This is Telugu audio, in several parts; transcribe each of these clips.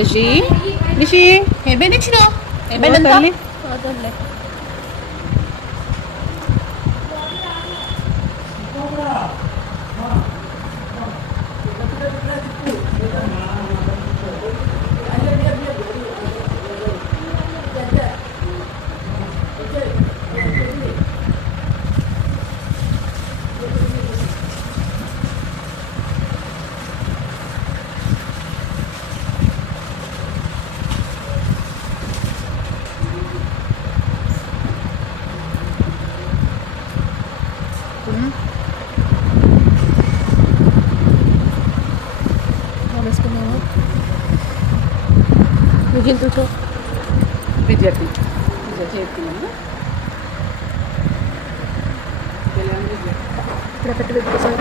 ಲಿಶಿ ಲಿಶಿ ಹೆಬ್ಬೆಣ್ಣೆ ಚಿನ್ನ ಹೆಬ್ಬೆಣ್ಣೆ విజిల్తో విజయకి ఇక్కడ పెట్టి పెట్టేసారు.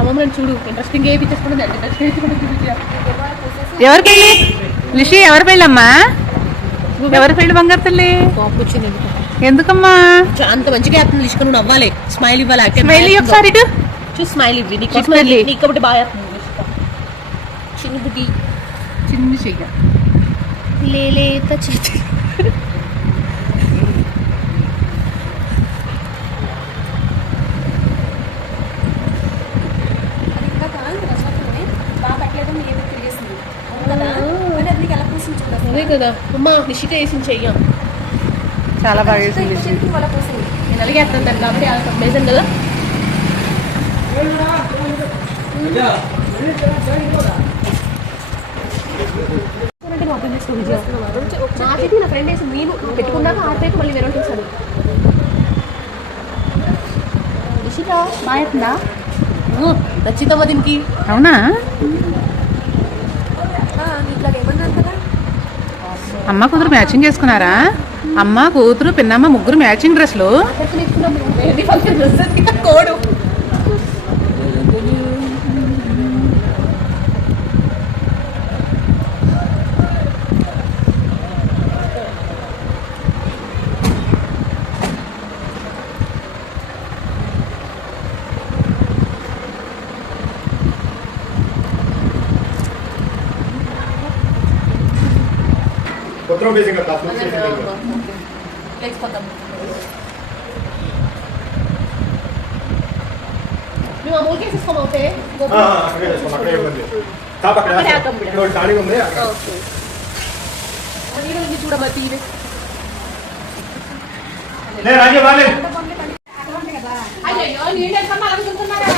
అమ్మమ్మని చూడు ఇంట్రెస్టింగ్ వేయించేసుకుంటుంది అంటే ఎవరికి లిషి ఎవరి పెళ్ళమ్మా ఎవరి పెళ్ళి బంగారు తల్లి వచ్చింది ఎందుకమ్మా అంత మంచిగా వేస్తుంది లిష్క నువ్వు నవ్వాలి స్మైల్ ఇవ్వాలి స్మైల్ ఒకసారి ఇటు చూసి స్మైల్ ఇవ్వి నీకు కాబట్టి బాగా చిన్న బుద్ధి చిన్న చెయ్య లేత చేతి అదే కదా అమ్మా నిషిక వేసి చెయ్యం చాలా బాగా వేసింది లిషి నేను అలిగేస్తాను దాన్ని కాబట్టి వేసాను కదా నా ఫ్రెండ్ వేసి నేను పెట్టుకున్నాక ఆర్పైకి మళ్ళీ వేరే చేశాను నిషిక బాగుందా నచ్చిందమ్మా దీనికి అవునా అమ్మ కూతురు మ్యాచింగ్ చేసుకున్నారా అమ్మ కూతురు పిన్నమ్మ ముగ్గురు మ్యాచింగ్ డ్రెస్లు code Otro vez en el caso. మేము అమూల్ కేసేసుకోమవుతే అక్కడే చేసుకోండి అక్కడే ఇవ్వండి తాప అక్కడ ఇక్కడ ఖాళీ ఉంది చూడమ్మా తీరే రాజే వాళ్ళే అయ్యో నీళ్ళు ఎక్కమ్మా అనుకుంటున్నారా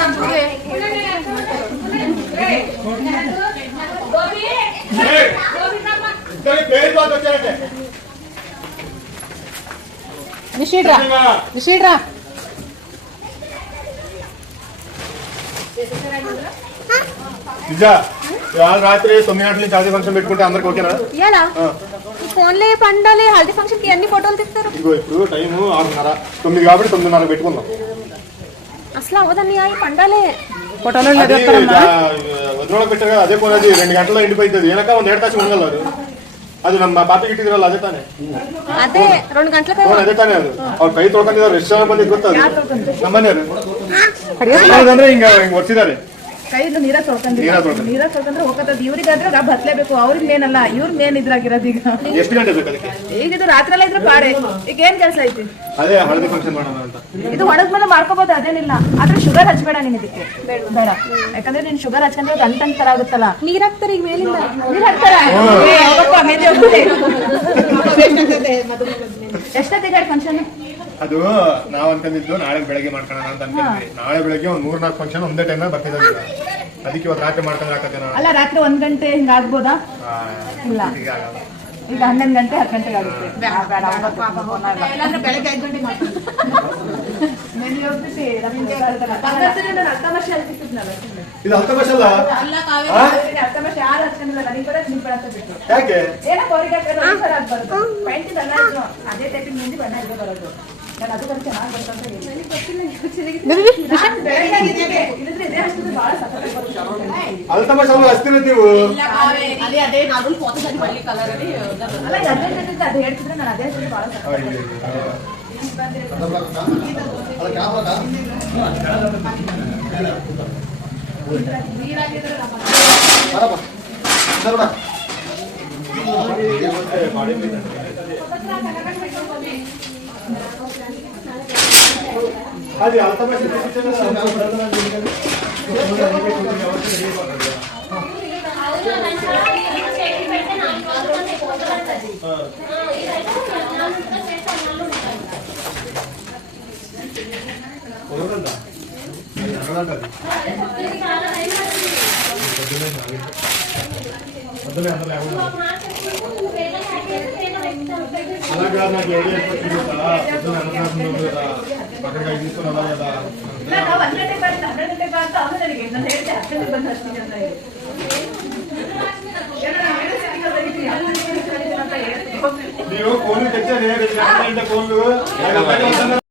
నిషేడ్రా రాత్రి 9 గంటల నుంచి హల్దీ ఫంక్షన్ పెట్టుకుంటే అందరికి ఓకేనా ఫోన్లే పండాలి హల్దీ ఫంక్షన్ కి అన్ని ఫోటోలు తీస్తారు ఇగో ఇప్పుడు టైం 6:30 9 కాబట్టి 9:30 పెట్టుకుందాం అసలు అవదని పండాలే ఫోటోలో వదిలో పెట్టారు కదా అదే పోనీ 2 గంటల్లో ఎండిపోతుంది వెనక 1 ఏడు తాసి ఉండగలరు ಅದು ನಮ್ಮ ಪಾಪಿ ಇಟ್ಟಿದ್ರಲ್ಲ ಅದೇ ತಾನೆ ಅದೇ 2 ಗಂಟೆಗೆ ಅದೇ ತಾನೆ ಅದು ಅವ್ರ ಕೈ ತೊಳ್ಕೊಂಡಿದ್ದಾರೆ ರೆಸ್ಟೋರೆಂಟ್ ಬಂದಿದ್ದು ಗೊತ್ತದು ನಮ್ಮನೆಯವರು ಅಂದ್ರೆ ಹಿಂಗ ಒರ್ಸಿದ್ದಾರೆ ಕೈ ನೀರ ತೊಳ್ಕೊಂಡ್ರೆ ಹೋಗತ್ತದ ಇವ್ರಿಗಾದ್ರೆ ಬತ್ಲೇಬೇಕು ಅವ್ರಿಗೆ ಮೇನ್ ಅಲ್ಲ ಇವ್ರ ಮೇನ್ ಇದ್ರಾಗಿರೋದು ಈಗ ಎಷ್ಟು ಗಂಟೆ ಬೇಕು ಅದಕ್ಕೆ ಈಗ ಇದು ರಾತ್ರಿ ಎಲ್ಲ ಇದ್ರೆ ಪಾಡೆ ಈಗ ಏನ್ ಕೆಲಸ ಐತಿ ಅದೇ ಹಳದಿ ಫಂಕ್ಷನ್ ಮಾಡೋಣ ಅಂತ ಇದು ಹೊಡೆದ್ಮೇಲೆ ಮಾಡ್ಕೋಬಹುದು ಅದೇನಿಲ್ಲ ಆದ್ರೆ ಶುಗರ್ ಹಚ್ಬೇಡ ನೀನ್ ಇದಕ್ಕೆ ಬೇಡ ಯಾಕಂದ್ರೆ ನೀನ್ ಶುಗರ್ ಹಚ್ಕೊಂಡ್ರೆ ಗಂಟನ್ ತರ ಆಗುತ್ತಲ್ಲ ನೀರ್ ಹಾಕ್ತಾರೆ ಈಗ ಮೇಲಿಂದ ನೀರ್ ಹಾಕ್ತಾರ ಎಷ್ಟೊತ್ತಿಗೆ ಫಂಕ್ಷನ್ ಅದು ನಾವ್ ಅನ್ಕೊಂಡಿದ್ದು ನಾಳೆ ಬೆಳಗ್ಗೆ ಮಾಡ್ಕೊಳ್ಳೋಣ ಅಂತ ಅನ್ಕೊಂಡ್ವಿ ನಾಳೆ ಬೆಳಗ್ಗೆ ಒಂದ್ 3-4 ಫಂಕ್ಷನ್ ಒಂದೇ ಟೈಮ್ ಬರ್ತಿದ್ವಿ ಅದಕ್ಕೆ ಇವತ್ತು ರಾತ್ರಿ ಮಾಡ್ಕೊಂಡ್ರೆ ಹಾಕತ್ತೆ ಅಲ್ಲ ರಾತ್ರಿ 1 ಗಂಟೆ ಹಿಂಗ ಆಗ್ಬೋದಾ ಇಲ್ಲ ಈಗ 11 ಗಂಟೆ 10 ಗಂಟೆಗೆ ಆಗುತ್ತೆ ಬೆಳಗ್ಗೆ 5 ಗಂಟೆಗೆ ಇದು 10 ವರ್ಷ ಅಲ್ಲ ಯಾರು ಹಚ್ಕೊಂಡಿಲ್ಲ ನೀ ಕೂಡ ನಿಮ್ ಕಡೆ ಬಿಟ್ಟು ಯಾಕೆ ಏನೋ ಅದೇ ಟೈಪಿಂಗ್ ಮುಂದೆ ಬಣ್ಣ ಇದೆ ಬರೋದು ನಾನು ಅದಕ್ಕೆ ಚೆನ್ನಾಗಿ ಬರ್ತಂತ ಹೇಳಿ. ಇಲ್ಲದ್ರೆ ಇದೇ ಅಷ್ಟು ಭಾಳ ಸಖತ್ತಾಗಿ ಬರುತ್ತೆ. ಅಲ್ತಮ್ಮ ಸ್ವಲ್ಪ ಹಸ್ತಿರ್ತೀವು ಅದೇ ಅದೇ ನಾನು ಫೋಟೋದಲ್ಲಿ ಬರಲಿ ಕಲರ್ ಅಲ್ಲಿ ಅಲ್ಲ ಇದು ಅದೇ ಹೇಳ್ತಿದ್ರೆ ನಾನು ಅದೇ ಅಷ್ಟು ಭಾಳ ಸಖತ್ತಾಗಿ అది అల్తమ్మ అలాగే నాకు ఐడియా పక్కన తీసుకుని అలా కదా ನಾನು 1 ಗಂಟೆ ಬಂದು 12 ಗಂಟೆ ಬಂದು ಆಮೇಲೆ ನನಗೆ ನಾನು ಹೇಳ್ದೆ 10 ಗಂಟೆ ಬಂದು ಅಷ್ಟಿಗೆ ಅಂತ ಹೇಳಿ ನೀವು ಫೋನ್ ತೆಚ್ಚ ಫೋನ್ಲು